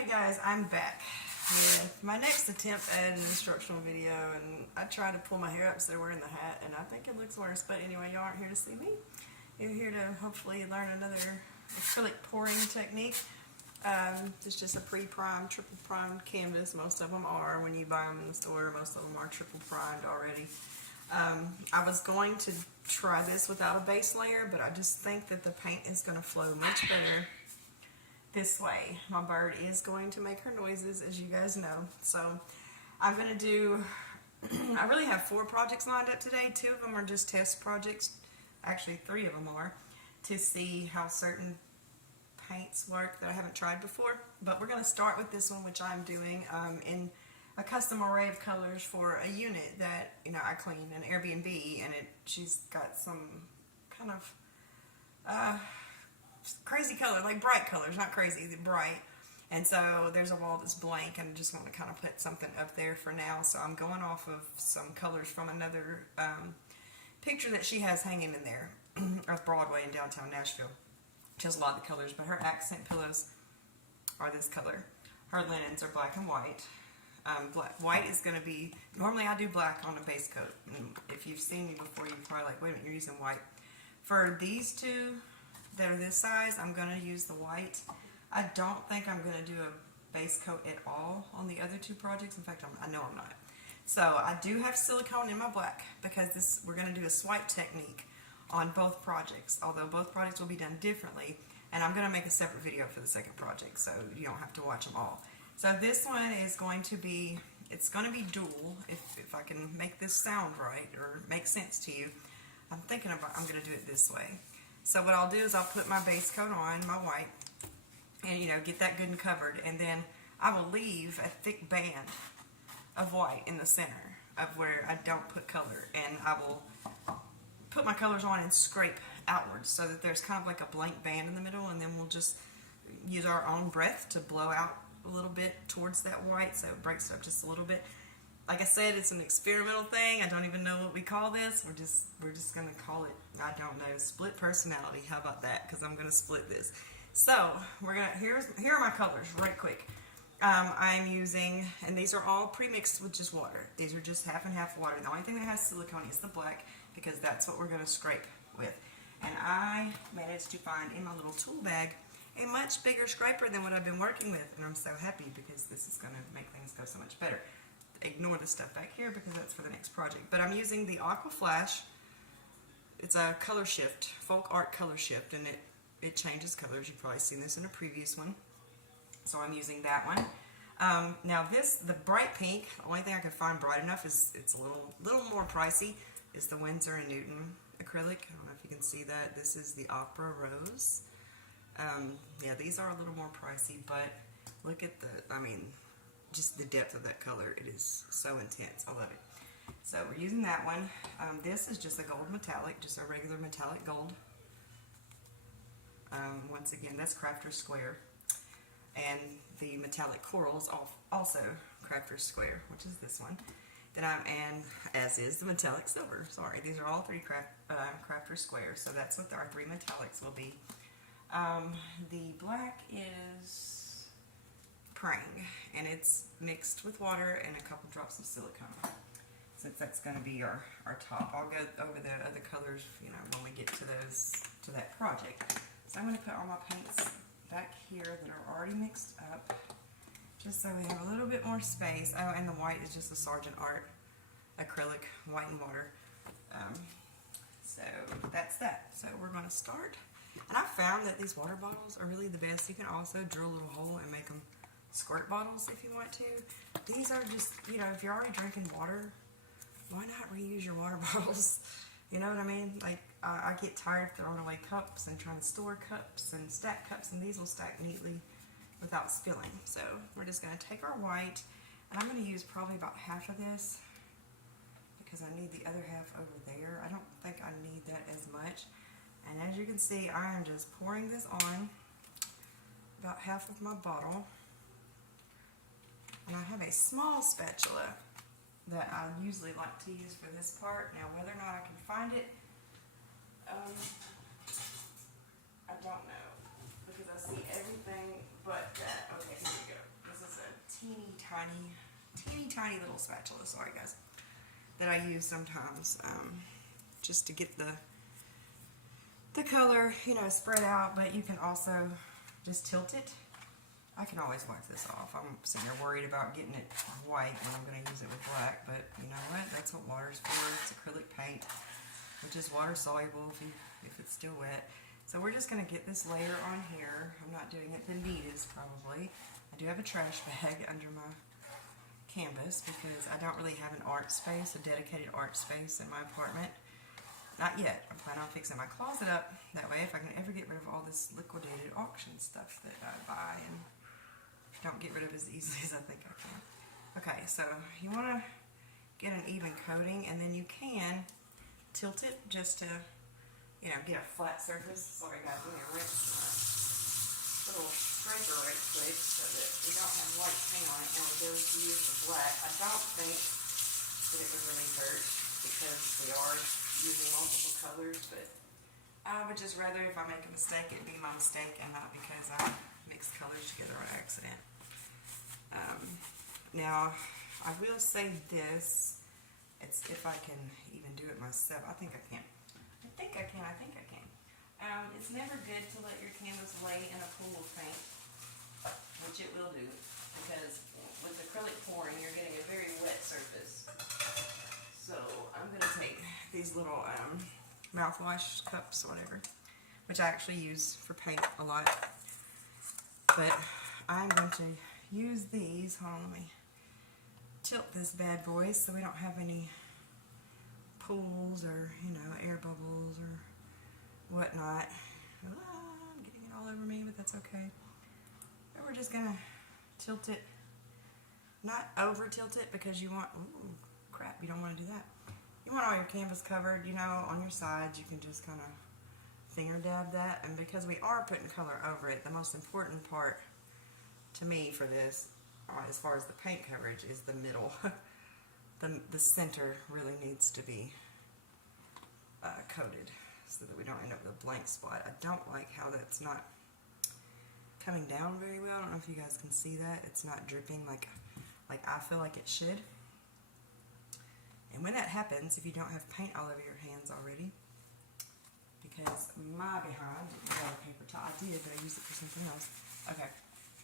Hey guys, I'm back with my next attempt at an instructional video, and I tried to pull my hair up instead of wearing the hat, and I think it looks worse, but anyway, y'all aren't here to see me. You're here to hopefully learn another acrylic pouring technique. It's just a pre-primed, triple primed canvas. Most of them are. When you buy them in the store, most of them are triple primed already. I was going to try this without a base layer, but I just think that the paint is going to flow much better this way. My bird is going to make her noises, as you guys know. So I'm going to do, I really have 4 projects lined up today. 2 of them are just test projects. Actually, 3 of them are, to see how certain paints work that I haven't tried before. But we're going to start with this one, which I'm doing in a custom array of colors for a unit that, you know, I clean, an Airbnb, and she's got some kind of crazy color, like bright colors, not crazy, bright. And so there's a wall that's blank, and I just want to kind of put something up there for now. So I'm going off of some colors from another picture that she has hanging in there of Broadway in downtown Nashville. She has a lot of the colors, but her accent pillows are this color. Her linens are black and white. White is going to be, normally I do black on a base coat. And if you've seen me before, you're probably like, wait a minute, you're using white. For these 2 that are this size, I'm going to use the white. I don't think I'm going to do a base coat at all on the other 2 projects. In fact, I know I'm not. So I do have silicone in my black because we're going to do a swipe technique on both projects, although both projects will be done differently, and I'm going to make a separate video for the second project, so you don't have to watch them all. So this one is going to be, it's going to be dual, if I can make this sound right or make sense to you. I'm going to do it this way. So what I'll do is I'll put my base coat on, my white, and get that good and covered, and then I will leave a thick band of white in the center of where I don't put color, and I will put my colors on and scrape outwards so that there's kind of like a blank band in the middle, and then we'll just use our own breath to blow out a little bit towards that white so it breaks it up just a little bit. Like I said, it's an experimental thing. I don't even know what we call this. We're just going to call it, I don't know, split personality. How about that? Because I'm going to split this. So here are my colors right quick. I'm using, and these are all pre-mixed with just water. These are just half and half water. The only thing that has silicone is the black, because that's what we're going to scrape with. And I managed to find in my little tool bag a much bigger scraper than what I've been working with, and I'm so happy because this is going to make things go so much better. Ignore the stuff back here because that's for the next project. But I'm using the Aqua Flash. It's a color shift, folk art color shift, and it changes colors. You've probably seen this in a previous one. So I'm using that one. Now the bright pink, the only thing I could find bright enough is, it's a little more pricey, is the Winsor & Newton acrylic. I don't know if you can see that. This is the Opera Rose. Yeah, these are a little more pricey, but look at just the depth of that color. It is so intense. I love it. So we're using that one. This is just a gold metallic, just a regular metallic gold. Once again, that's Crafter's Square. And the metallic corals also Crafter's Square, which is this one. And as is the metallic silver. Sorry, these are all 3 Crafter's Square, so that's what our 3 metallics will be. The black is Prang, and it's mixed with water and a couple drops of silicone, since that's going to be our top. I'll go over the other colors, when we get to that project. So I'm going to put all my paints back here that are already mixed up, just so we have a little bit more space. Oh, and the white is just a Sargent Art acrylic, white and water. So that's that. So we're going to start. And I found that these water bottles are really the best. You can also drill a little hole and make them squirt bottles if you want to. These are just, if you're already drinking water, why not reuse your water bottles? You know what I mean? Like, I get tired throwing away cups and trying to store cups and stack cups, and these will stack neatly without spilling. So we're just going to take our white, and I'm going to use probably about half of this because I need the other half over there. I don't think I need that as much. And as you can see, I am just pouring this on, about half of my bottle. And I have a small spatula that I usually like to use for this part. Now, whether or not I can find it, I don't know, because I see everything but that. Okay, here we go. teeny tiny little spatula, sorry guys, that I use sometimes just to get the color, you know, spread out, but you can also just tilt it. I can always wipe this off. I'm sitting there worried about getting it white when I'm going to use it with black, but you know what? That's what water's for. It's acrylic paint, which is water soluble if it's still wet. So we're just going to get this layer on here. I'm not doing it the neatest probably. I do have a trash bag under my canvas because I don't really have an art space, a dedicated art space in my apartment. Not yet. I plan on fixing my closet up. That way if I can ever get rid of all this liquidated auction stuff that I buy and don't get rid of as easily as I think I can. Okay, so you want to get an even coating, and then you can tilt it just to, you know, get a flat surface. Sorry guys, let me rinse my little scraper right quick so that we don't have white paint on it and we go to use the black. I don't think that it would really hurt because we are using multiple colors, but I would just rather, if I make a mistake, it be my mistake and not because I mixed colors together on accident. Now, I will say this, it's if I can even do it myself. I think I can. It's never good to let your canvas lay in a pool of paint, which it will do, because with acrylic pouring, you're getting a very wet surface. So I'm going to take these little mouthwash cups, whatever, which I actually use for paint a lot. But I'm going to use these. Hold on, let me tilt this bad boy so we don't have any pools or, you know, air bubbles or whatnot. I'm getting it all over me, but that's okay. And we're just going to tilt it, not over tilt it because you want, ooh, crap, you don't want to do that. You want all your canvas covered, you know, on your sides. You can just kind of finger dab that, and because we are putting color over it, the most important part to me for this, as far as the paint coverage, is the middle. The center really needs to be coated so that we don't end up with a blank spot. I don't like how that's not coming down very well. I don't know if you guys can see that. It's not dripping like I feel like it should. And when that happens, if you don't have paint all over your hands already, because my behind, paper towel, I did, but I used it for something else. Okay,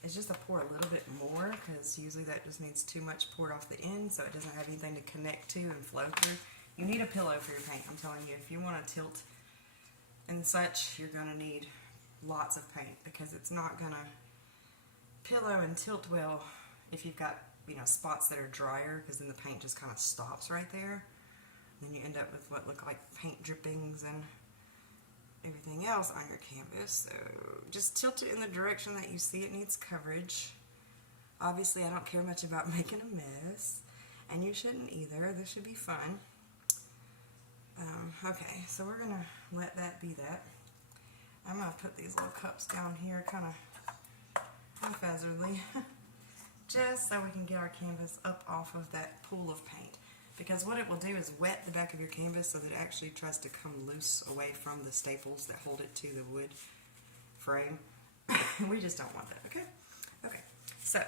it's just to pour a little bit more, because usually that just needs too much poured off the end, so it doesn't have anything to connect to and flow through. You need a pillow for your paint, I'm telling you. If you want to tilt and such, you're going to need lots of paint, because it's not going to pillow and tilt well if you've got, you know, spots that are drier, because then the paint just kind of stops right there. And then you end up with what look like paint drippings and everything else on your canvas. So just tilt it in the direction that you see it needs coverage. Obviously, I don't care much about making a mess, and you shouldn't either. This should be fun. Okay, so we're going to let that be that. I'm going to put these little cups down here kind of haphazardly just so we can get our canvas up off of that pool of paint. Because what it will do is wet the back of your canvas so that it actually tries to come loose away from the staples that hold it to the wood frame. We just don't want that, okay? Okay, so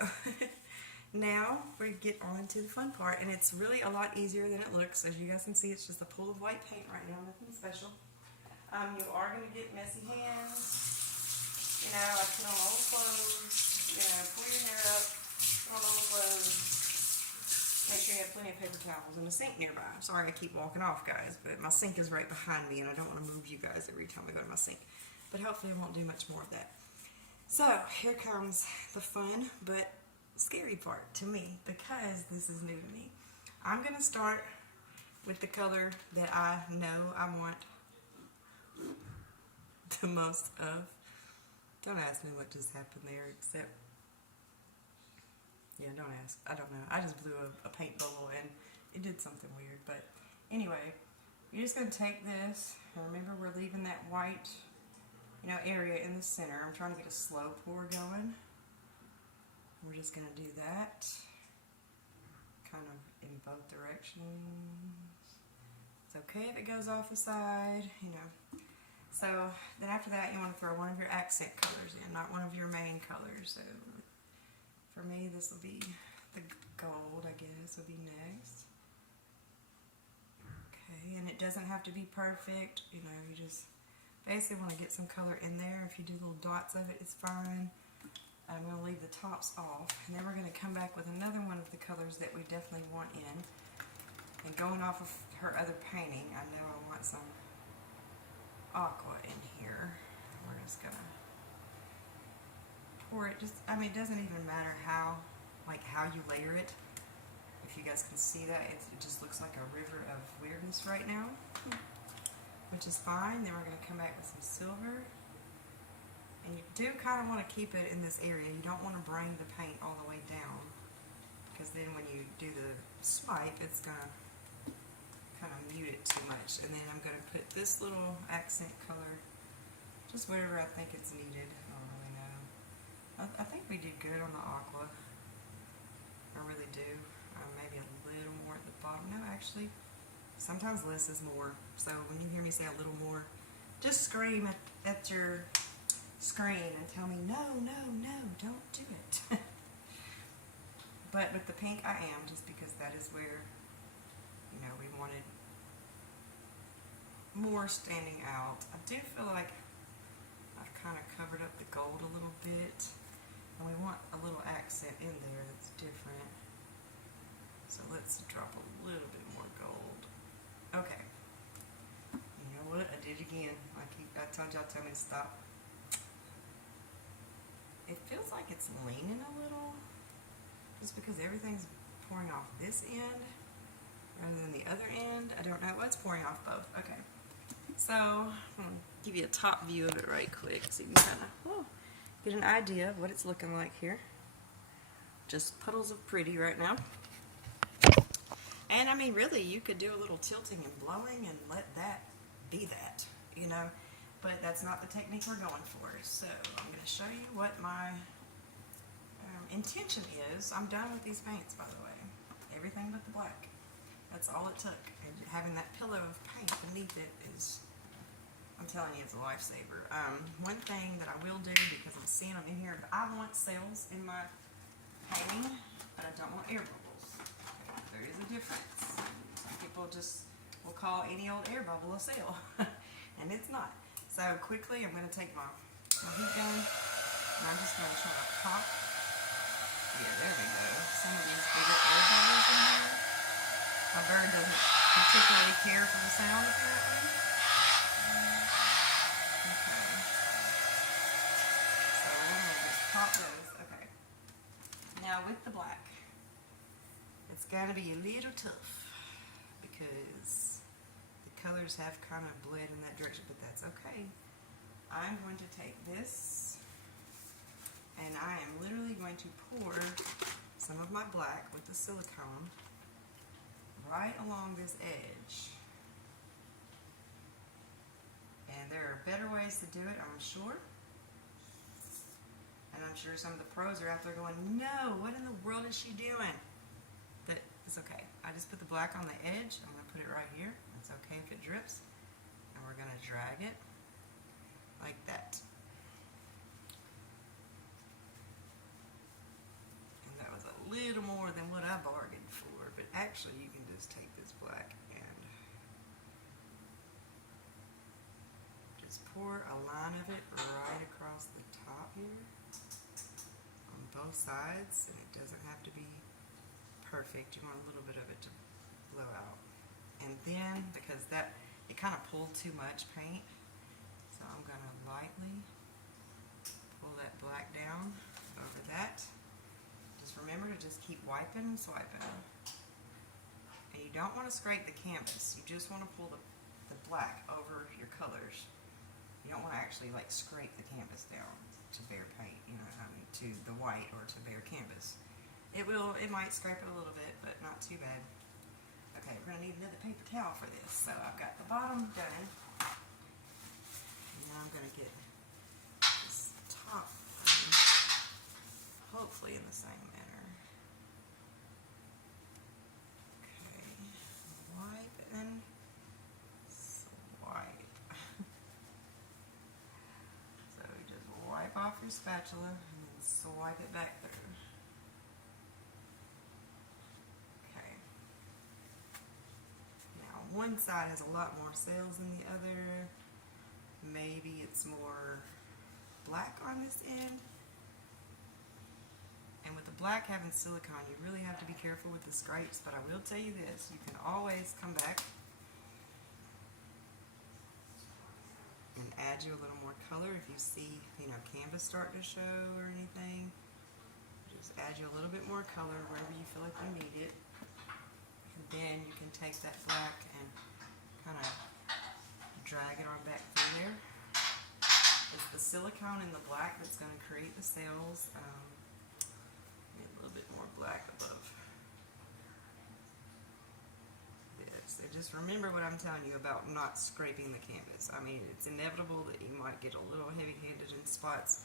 now we get on to the fun part, and it's really a lot easier than it looks. As you guys can see, it's just a pool of white paint right now, nothing special. You are going to get messy hands. You know, I put on old clothes, you know, pull your hair up, put on old clothes. Make sure you have plenty of paper towels and a sink nearby. Sorry I keep walking off, guys, but my sink is right behind me, and I don't want to move you guys every time I go to my sink. But hopefully I won't do much more of that. So, here comes the fun, but scary part to me, because this is new to me. I'm going to start with the color that I know I want the most of. Don't ask me what just happened there, except, yeah, don't ask. I don't know. I just blew a paint bubble and it did something weird. But anyway, you're just going to take this, and remember we're leaving that white, you know, area in the center. I'm trying to get a slow pour going. We're just going to do that kind of in both directions. It's okay if it goes off the side, you know. So then after that, you want to throw one of your accent colors in, not one of your main colors. So for me, this will be the gold, I guess, would be next. Okay, and it doesn't have to be perfect. You know, you just basically want to get some color in there. If you do little dots of it, it's fine. I'm going to leave the tops off, and then we're going to come back with another one of the colors that we definitely want in. And going off of her other painting, I know I want some aqua in here. We're just going to pour it. Just, I mean, it doesn't even matter how you layer it. If you guys can see that, it just looks like a river of weirdness right now, which is fine. Then we're going to come back with some silver. And you do kind of want to keep it in this area. You don't want to bring the paint all the way down, because then when you do the swipe, it's going to kind of mute it too much. And then I'm going to put this little accent color, just wherever I think it's needed. I don't really know. I think we did good on the aqua. I really do. Maybe a little more at the bottom. No, actually, sometimes less is more. So when you hear me say a little more, just scream at your screen and tell me, no, no, no, don't do it. But with the pink, I am, just because that is where, you know, we wanted more standing out. I do feel like I've kind of covered up the gold a little bit, and we want a little accent in there that's different. So let's drop a little bit more gold. Okay. You know what? I did again. I told y'all, tell me to stop. It feels like it's leaning a little, just because everything's pouring off this end rather than the other end. I don't know. Well, it's pouring off both. Okay. So I'm going to give you a top view of it right quick so you can kind of get an idea of what it's looking like here. Just puddles of pretty right now. And I mean, really, you could do a little tilting and blowing and let that be that, you know. But that's not the technique we're going for. So I'm going to show you what my intention is. I'm done with these paints, by the way. Everything but the black. That's all it took. And having that pillow of paint beneath it is, I'm telling you, it's a lifesaver. One thing that I will do, because I'm seeing them in here, I want cells in my painting, but I don't want air bubbles. Okay, there is a difference. Some people just will call any old air bubble a cell, and it's not. So quickly, I'm going to take my heat gun, and I'm just going to try to pop. Yeah, there we go. Some of these bigger air bubbles in here. My bird doesn't particularly care for the sound, apparently. Okay. So we're going to just pop those. Okay. Now with the black, it's going to be a little tough, because colors have kind of bled in that direction, but that's okay. I'm going to take this, and I am literally going to pour some of my black with the silicone right along this edge. And there are better ways to do it, I'm sure. And I'm sure some of the pros are out there going, no, what in the world is she doing? But it's okay. I just put the black on the edge. I'm going to put it right here. It's okay if it drips. And we're going to drag it like that. And that was a little more than what I bargained for. But actually, you can just take this black and just pour a line of it right across the top here on both sides. And it doesn't have to be perfect. You want a little bit of it to blow out. And then, because it kind of pulled too much paint, so I'm going to lightly pull that black down over that. Just remember to just keep wiping and swiping. And you don't want to scrape the canvas. You just want to pull the black over your colors. You don't want to actually like scrape the canvas down to bare paint, you know, to the white or to bare canvas. It might scrape it a little bit, but not too bad. Okay, we're going to need another paper towel for this. So I've got the bottom done. And now I'm going to get this top done, hopefully in the same manner. Okay, wipe and swipe. So just wipe off your spatula and then swipe it back through. one side has a lot more cells than the other. Maybe it's more black on this end. And with the black having silicone, you really have to be careful with the scrapes, but I will tell you this, you can always come back and add you a little more color if you see, canvas start to show or anything. Just add you a little bit more color wherever you feel like you need it. And then you can take that black and kind of drag it on back through there. It's the silicone in the black that's going to create the cells. Need a little bit more black above this. So just remember what I'm telling you about not scraping the canvas. I mean, it's inevitable that you might get a little heavy-handed in spots.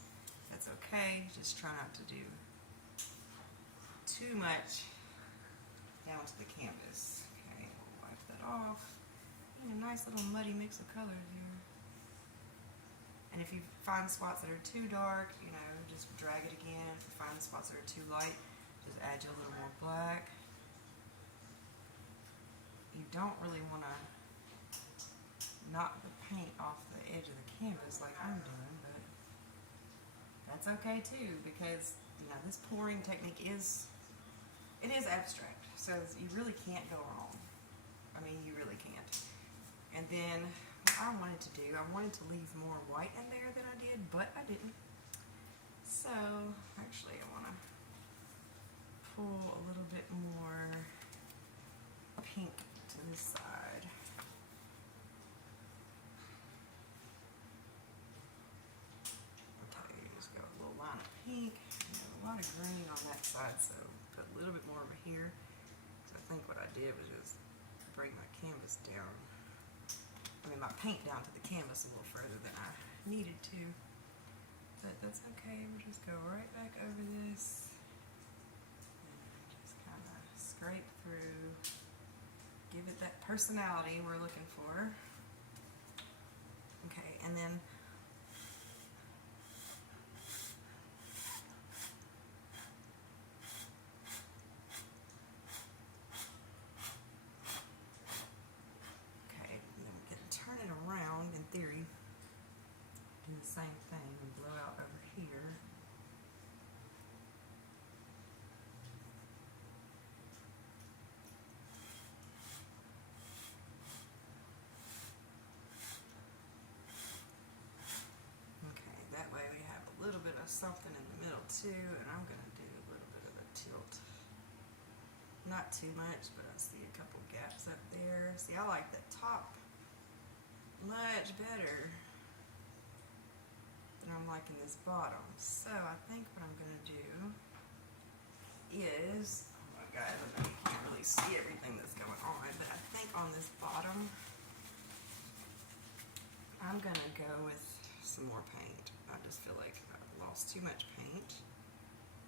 That's okay. Just try not to do too much down to the canvas. Okay, we'll wipe that off. A nice little muddy mix of colors here. And if you find spots that are too dark, just drag it again. If you find spots that are too light, just add you a little more black. You don't really want to knock the paint off the edge of the canvas like I'm doing, but that's okay too, because this pouring technique is abstract, so you really can't go wrong. I mean, you really can't. And then what I wanted to do, I wanted to leave more white in there than I did, but I didn't. So actually I want to pull a little bit more pink to this side. I'll tell you, just go a little line of pink, a lot of green on that side, so put a little bit more over here. So I think what I did was just bring my canvas down. My paint down to the canvas a little further than I needed to, but that's okay. We'll just go right back over this and just kind of scrape through, give it that personality we're looking for. Okay, and then theory, do the same thing and blow out over here. Okay, that way we have a little bit of something in the middle too, and I'm going to do a little bit of a tilt. Not too much, but I see a couple gaps up there. See, I like the top much better than I'm liking this bottom. So I think what I'm going to do is, oh my god, I can't really see everything that's going on, but I think on this bottom I'm going to go with some more paint. I just feel like I've lost too much paint.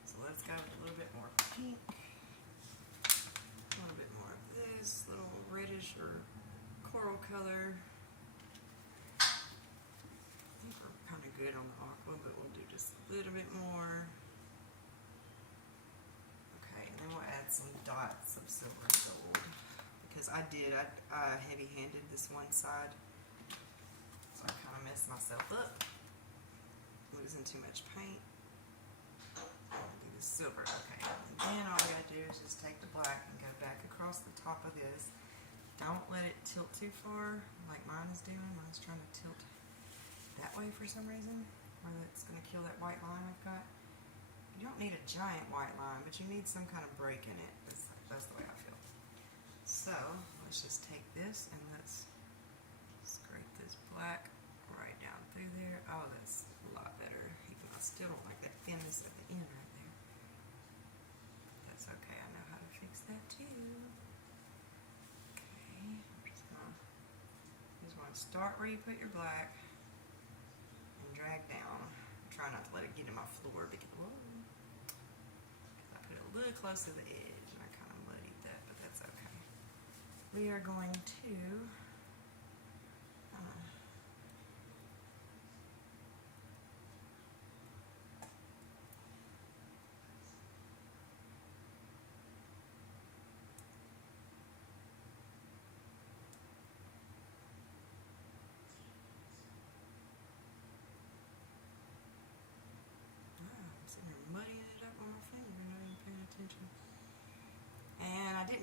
So let's go with a little bit more pink, a little bit more of this little reddish or coral color. Good on the aqua, but we'll do just a little bit more. Okay, and then we'll add some dots of silver and gold, because I heavy-handed this one side, so I kind of messed myself up, losing too much paint. I'll do the silver. Okay, and then all we gotta do is just take the black and go back across the top of this. Don't let it tilt too far like mine is doing. Mine's trying to tilt that way for some reason, or that's going to kill that white line I've got. You don't need a giant white line, but you need some kind of break in it. That's the way I feel. So let's just take this and let's scrape this black right down through there. Oh, that's a lot better. Even I still don't like that thinness at the end right there. That's okay. I know how to fix that too. Okay, I'm just want to start where you put your black. Drag down. Try not to let it get in my floor because I put it a little close to the edge and I kind of muddied that, but that's okay. We are going to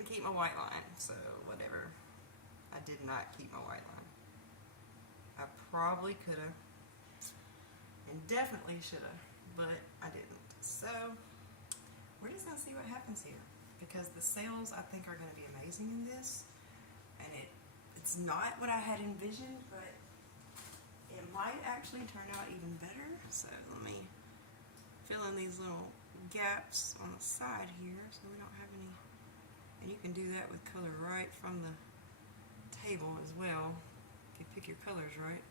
didn't keep my white line, so whatever. I did not keep my white line. I probably could have, and definitely should have, but I didn't. So we're just gonna see what happens here, because the sales I think are gonna be amazing in this, and it's not what I had envisioned, but it might actually turn out even better. So let me fill in these little gaps on the side here so we don't have any, and you can do that with color right from the table as well. If you pick your colors right,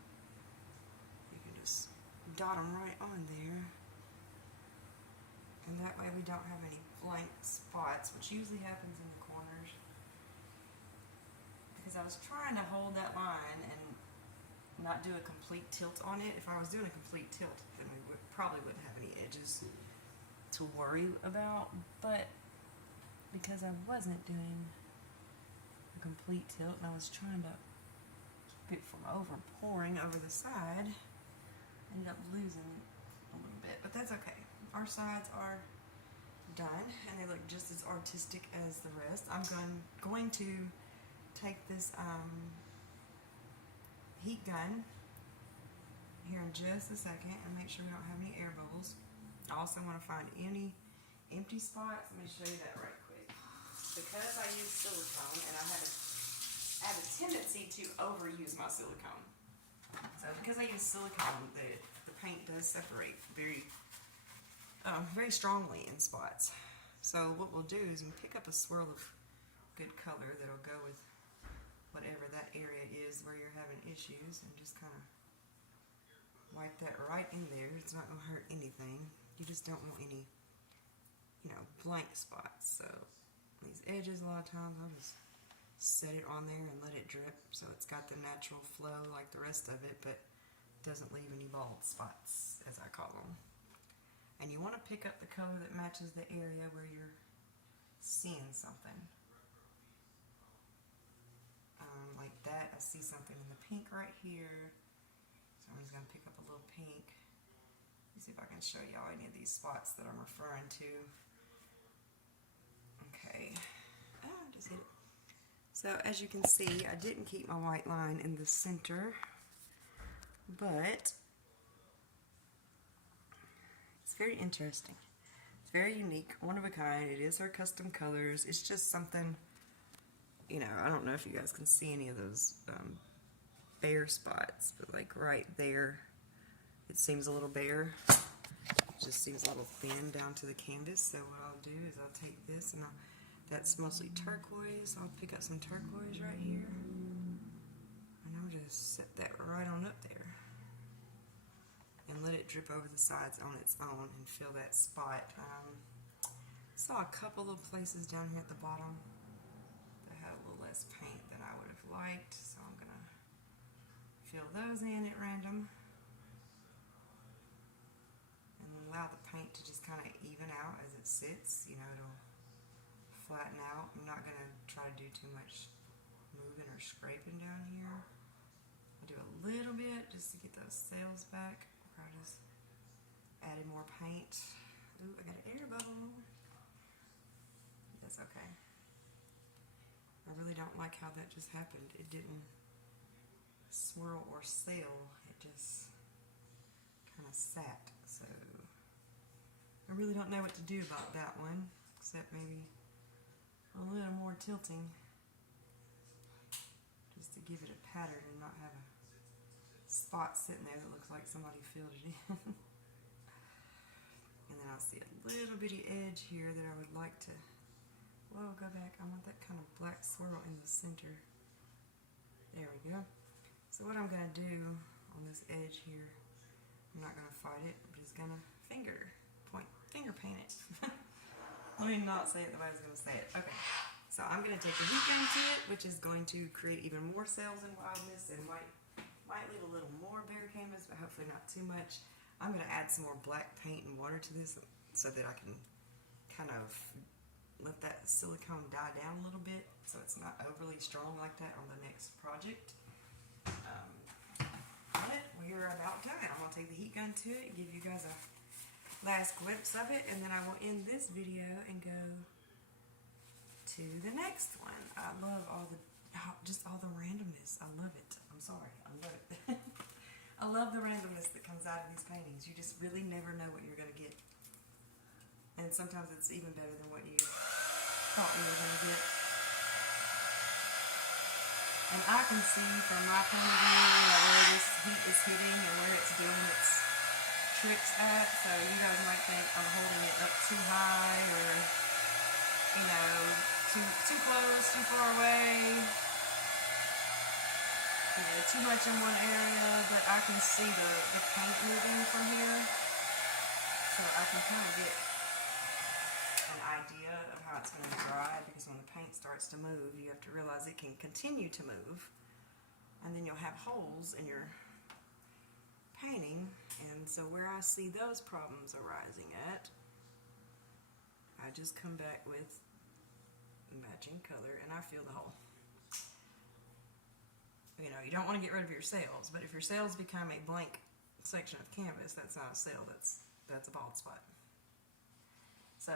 you can just dot them right on there, and that way we don't have any blank spots, which usually happens in the corners, because I was trying to hold that line and not do a complete tilt on it. If I was doing a complete tilt, then we probably wouldn't have any edges to worry about, but because I wasn't doing a complete tilt and I was trying to keep it from over pouring over the side, I ended up losing a little bit, but that's okay. Our sides are done and they look just as artistic as the rest. I'm going to take this heat gun here in just a second and make sure we don't have any air bubbles. I also want to find any empty spots. Let me show you that right quick. Because I use silicone, and I have a tendency to overuse my silicone. So because I use silicone, the paint does separate very strongly in spots. So what we'll do is we'll pick up a swirl of good color that'll go with whatever that area is where you're having issues, and just kind of wipe that right in there. It's not going to hurt anything. You just don't want any, blank spots. So these edges, a lot of times, I'll just set it on there and let it drip so it's got the natural flow like the rest of it, but doesn't leave any bald spots, as I call them. And you want to pick up the color that matches the area where you're seeing something. Like that, I see something in the pink right here, so I'm just going to pick up a little pink. Let's see if I can show y'all any of these spots that I'm referring to. Okay, just hit it. So as you can see, I didn't keep my white line in the center, but it's very interesting. It's very unique, one of a kind. It is her custom colors. It's just something, I don't know if you guys can see any of those bare spots, but like right there, it seems a little bare. It just seems a little thin down to the canvas. So what I'll do is I'll take this, and that's mostly turquoise. I'll pick up some turquoise right here, and I'll just set that right on up there and let it drip over the sides on its own and fill that spot. Saw a couple of places down here at the bottom that had a little less paint than I would have liked, so I'm gonna fill those in at random and allow the paint to just kind of even out as it sits. It'll flatten out. I'm not gonna try to do too much moving or scraping down here. I'll do a little bit just to get those sails back. I just added more paint. Ooh, I got an air bubble. That's okay. I really don't like how that just happened. It didn't swirl or sail. It just kind of sat. So I really don't know what to do about that one, except maybe a little more tilting, just to give it a pattern and not have a spot sitting there that looks like somebody filled it in. And then I'll see a little bitty edge here that I would like to, go back. I want that kind of black swirl in the center. There we go. So what I'm going to do on this edge here, I'm not going to fight it. I'm just going to finger paint it. Let me not say it the way I was going to say it. Okay. So I'm going to take the heat gun to it, which is going to create even more sails and wildness, and might leave a little more bare canvas, but hopefully not too much. I'm going to add some more black paint and water to this so that I can kind of let that silicone die down a little bit so it's not overly strong like that on the next project. But we're about done. I'm going to take the heat gun to it and give you guys a last glimpse of it, and then I will end this video and go to the next one. I love just all the randomness. I love it. I'm sorry. I love it. I love the randomness that comes out of these paintings. You just really never know what you're going to get. And sometimes it's even better than what you thought you were going to get. And I can see from my point of view, where this heat is hitting and where it's doing its tricks at. So you guys might think I'm holding it up too high, or too close, too far away. Too much in one area, but I can see the paint moving from here, so I can kind of get an idea of how it's going to dry, because when the paint starts to move, you have to realize it can continue to move, and then you'll have holes in your painting. And so where I see those problems arising at, I just come back with matching color and I fill the hole. You don't want to get rid of your sails, but if your sails become a blank section of canvas, that's not a sail, that's a bald spot. So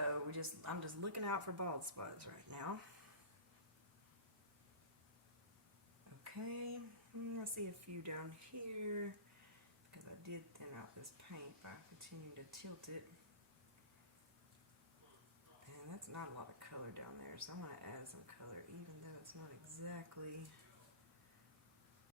I'm just looking out for bald spots right now. Okay, I see a few down here because I did thin out this paint by continuing to tilt it. And that's not a lot of color down there, so I'm going to add some color even though it's not exactly